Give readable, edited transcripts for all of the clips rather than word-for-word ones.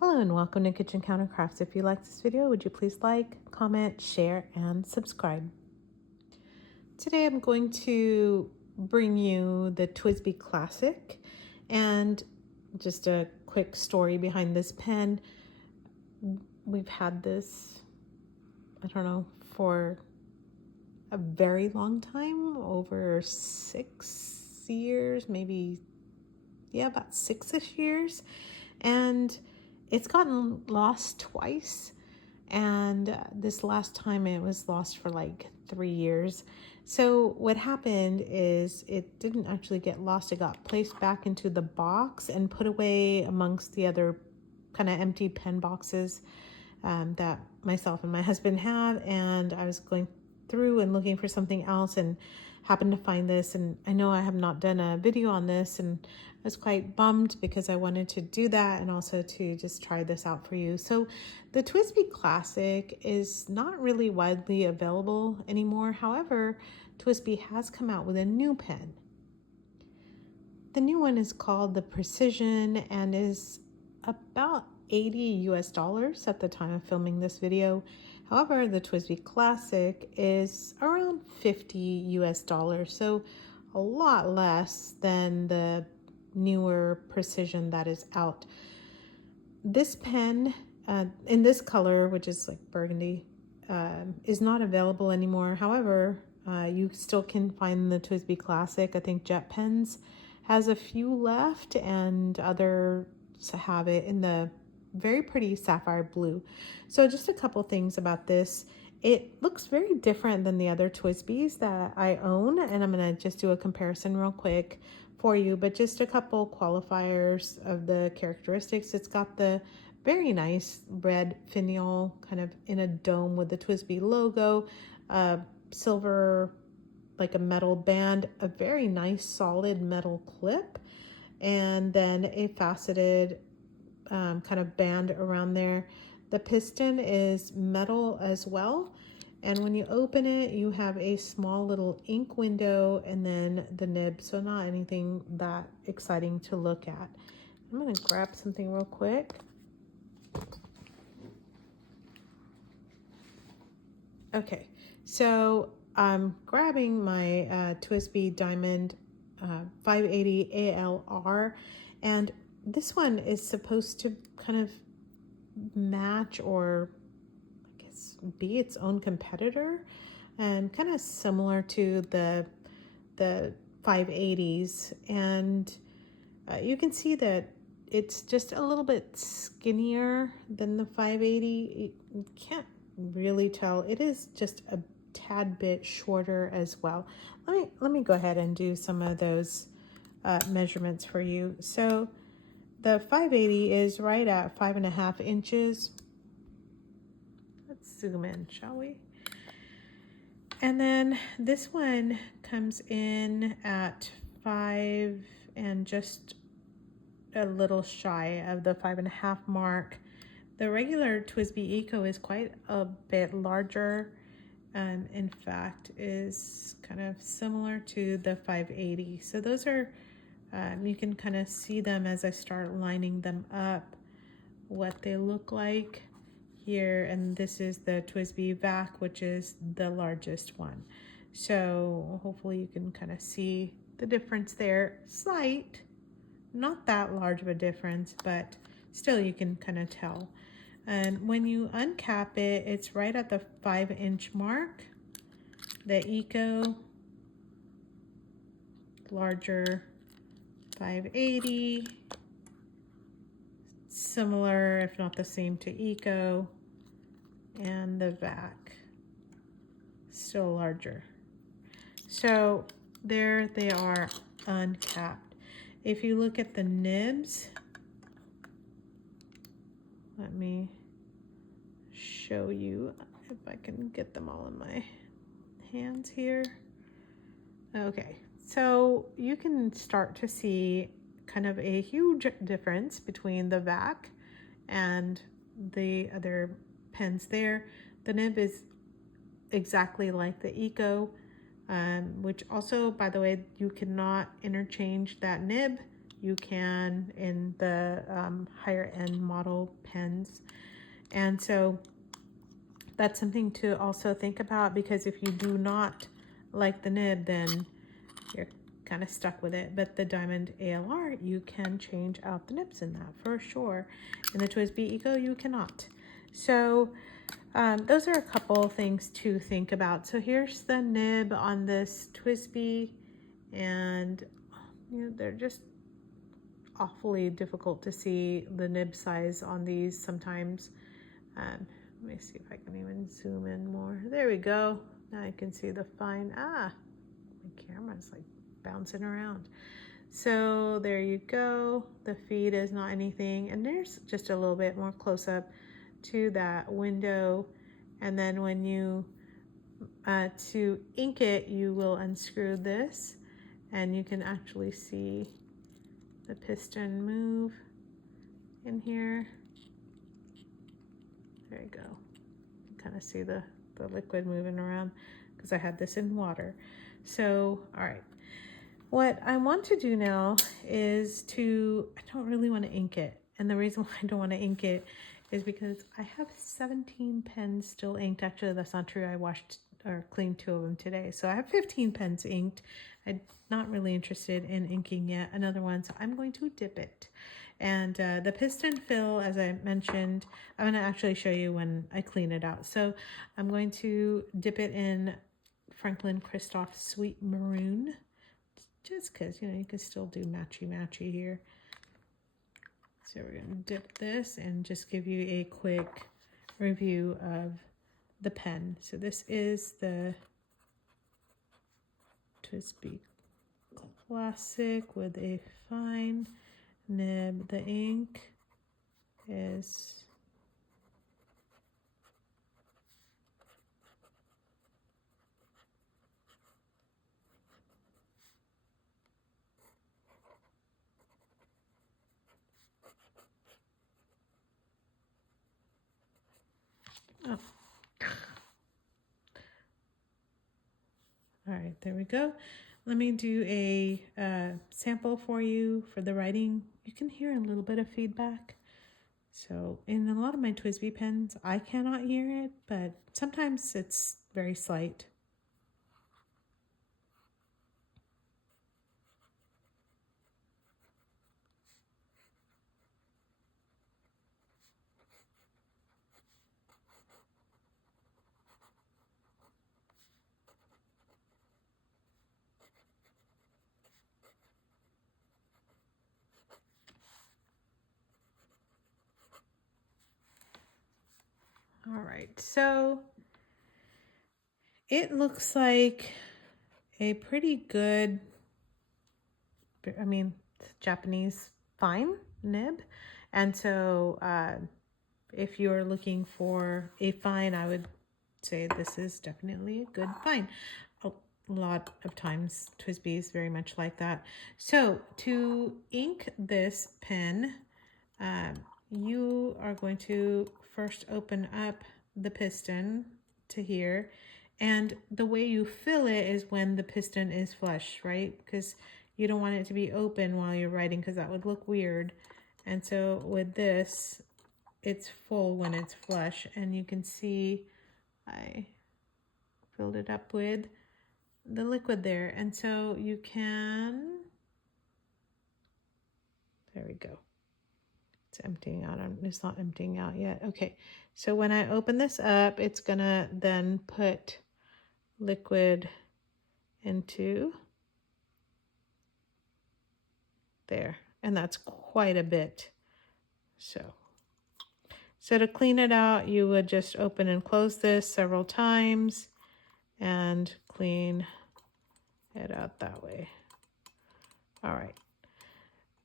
Hello and welcome to Kitchen Counter Crafts. If you like this video, would you please like, comment, share, and subscribe. Today I'm going to bring you the TWSBI Classic, and just a quick story behind this pen. We've had this, I don't know, for a very long time, over 6 years, maybe, yeah, about 6-ish years. And it's gotten lost twice, and this last time it was lost for like 3 years. So what happened is it didn't actually get lost. It got placed back into the box and put away amongst the other kind of empty pen boxes that myself and my husband have. And I was going through and looking for something else and happened to find this, and I know I have not done a video on this, and I was quite bummed because I wanted to do that and also to just try this out for you. So the TWSBI Classic is not really widely available anymore. However, TWSBI has come out with a new pen. The new one is called the Precision and is about $80 at the time of filming this video. However, the TWSBI Classic is around $50, so a lot less than the newer Precision that is out. This pen in this color, which is like burgundy, is not available anymore. However, you still can find the TWSBI Classic. I think Jet Pens has a few left, and others have it in the very pretty sapphire blue. So just a couple things about this. It looks very different than the other TWSBIs that I own, and I'm going to just do a comparison real quick for you, but just a couple qualifiers of the characteristics. It's got the very nice red finial kind of in a dome with the TWSBI logo, silver, like a metal band, a very nice solid metal clip, and then a faceted kind of band around there. The piston is metal as well, and when you open it, you have a small little ink window and then the nib, so not anything that exciting to look at. I'm going to grab something real quick. Okay, so I'm grabbing my TWSBI Diamond 580 ALR, and this one is supposed to kind of match, or I guess be its own competitor, and kind of similar to the 580s. And you can see that it's just a little bit skinnier than the 580. You can't really tell. It is just a tad bit shorter as well. Let me go ahead and do some of those measurements for you. So the 580 is right at 5.5 inches. Let's zoom in, shall we? And then this one comes in at 5 and just a little shy of the 5.5 mark. The regular TWSBI Eco is quite a bit larger, and in fact is kind of similar to the 580. So those are you can kind of see them as I start lining them up, what they look like here. And this is the TWSBI VAC, which is the largest one. So hopefully you can kind of see the difference there. Slight, not that large of a difference, but still you can kind of tell. And when you uncap it, it's right at the 5-inch mark. The Eco, larger, 580, similar if not the same to Eco, and the VAC, still larger. So there they are uncapped. If you look at the nibs, let me show you if I can get them all in my hands here. Okay, so you can start to see kind of a huge difference between the VAC and the other pens there. The nib is exactly like the Eco, which also, by the way, you cannot interchange that nib you can in the higher end model pens. And so that's something to also think about, because if you do not like the nib, then you're kind of stuck with it. But the Diamond ALR, you can change out the nibs in that for sure. In the TWSBI Eco, you cannot. So those are a couple things to think about. So here's the nib on this TWSBI, and you know, they're just awfully difficult to see the nib size on these sometimes. Let me see if I can even zoom in more. There we go. Now I can see the fine, my camera's like bouncing around. So there you go. The feed is not anything. And there's just a little bit more close up to that window. And then when you, to ink it, you will unscrew this and you can actually see the piston move in here. There you go. You kind of see the liquid moving around because I had this in water. So, all right. What I want to do now is I don't really want to ink it. And the reason why I don't want to ink it is because I have 17 pens still inked. Actually, that's not true. I washed or cleaned 2 of them today. So I have 15 pens inked. I'm not really interested in inking yet another one, so I'm going to dip it. And the piston fill, as I mentioned, I'm going to actually show you when I clean it out. So I'm going to dip it in Franklin Christoph Sweet Maroon, just because, you know, you can still do matchy here. So we're going to dip this and just give you a quick review of the pen. So this is the TWSBI Classic with a fine nib. The ink is oh. All right, there we go. Let me do a sample for you for the writing. You can hear a little bit of feedback. So in a lot of my TWSBI pens, I cannot hear it, but sometimes it's very slight. All right, so it looks like a pretty good, I mean, Japanese fine nib. And so if you're looking for a fine, I would say this is definitely a good fine. A lot of times TWSBI is very much like that. So to ink this pen, you are going to first open up the piston to here, and the way you fill it is when the piston is flush, right? Because you don't want it to be open while you're writing, because that would look weird. And so with this, it's full when it's flush, and you can see I filled it up with the liquid there. And so you can, there we go. It's emptying out. It's not emptying out yet. Okay, so when I open this up, it's gonna then put liquid into there, and that's quite a bit. So to clean it out, you would just open and close this several times and clean it out that way. All right,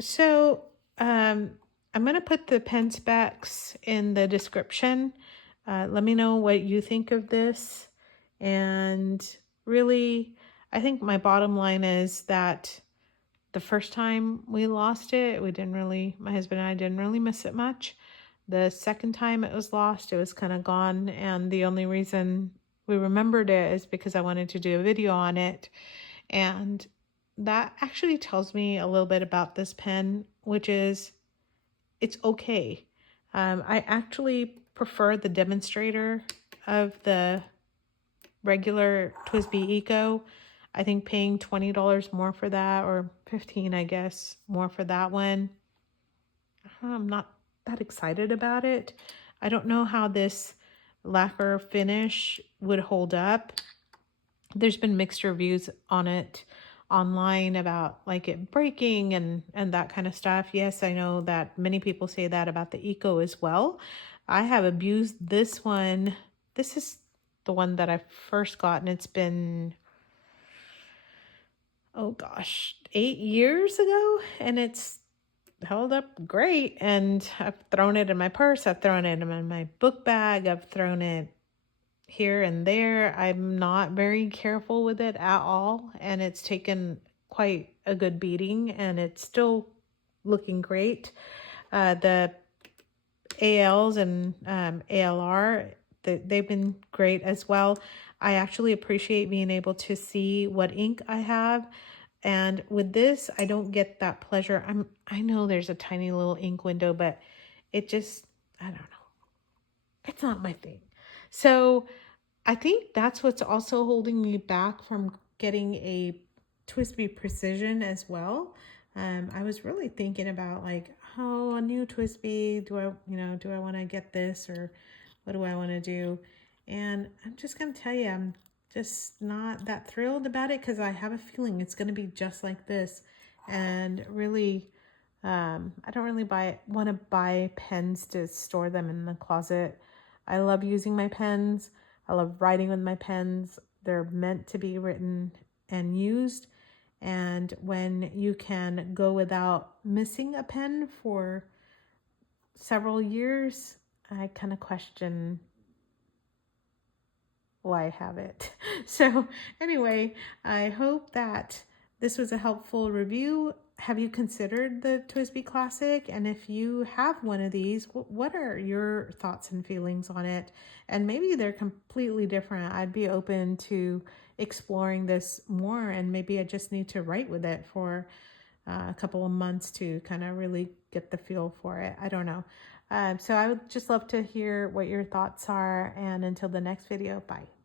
so I'm going to put the pen specs in the description. Let me know what you think of this. And really, I think my bottom line is that the first time we lost it, my husband and I didn't really miss it much. The second time it was lost, it was kind of gone. And the only reason we remembered it is because I wanted to do a video on it. And that actually tells me a little bit about this pen, which is it's okay. I actually prefer the demonstrator of the regular TWSBI Eco. I think paying $20 more for that, or $15, I guess, more for that one, I'm not that excited about it. I don't know how this lacquer finish would hold up. There's been mixed reviews on it online about like it breaking and that kind of stuff. Yes, I know that many people say that about the Eco as well. I have abused this one. This is the one that I first got, and it's been, oh gosh, 8 years ago, and it's held up great. And I've thrown it in my purse, I've thrown it in my book bag, I've thrown it here and there. I'm not very careful with it at all, and it's taken quite a good beating, and it's still looking great. The ALs and ALR, they've been great as well. I actually appreciate being able to see what ink I have. And with this, I don't get that pleasure. I know there's a tiny little ink window, but it just, I don't know. It's not my thing. So I think that's what's also holding me back from getting a TWSBI Precision as well. I was really thinking about like, oh, a new TWSBI, do I want to get this, or what do I want to do? And I'm just going to tell you, I'm just not that thrilled about it, because I have a feeling it's going to be just like this. And really, I don't really want to buy pens to store them in the closet. I love using my pens. I love writing with my pens. They're meant to be written and used. And when you can go without missing a pen for several years, I kind of question why I have it. So anyway, I hope that this was a helpful review. Have you considered the TWSBI Classic? And if you have one of these, what are your thoughts and feelings on it? And maybe they're completely different. I'd be open to exploring this more, and maybe I just need to write with it for a couple of months to kind of really get the feel for it. I don't know. So I would just love to hear what your thoughts are. And until the next video, bye.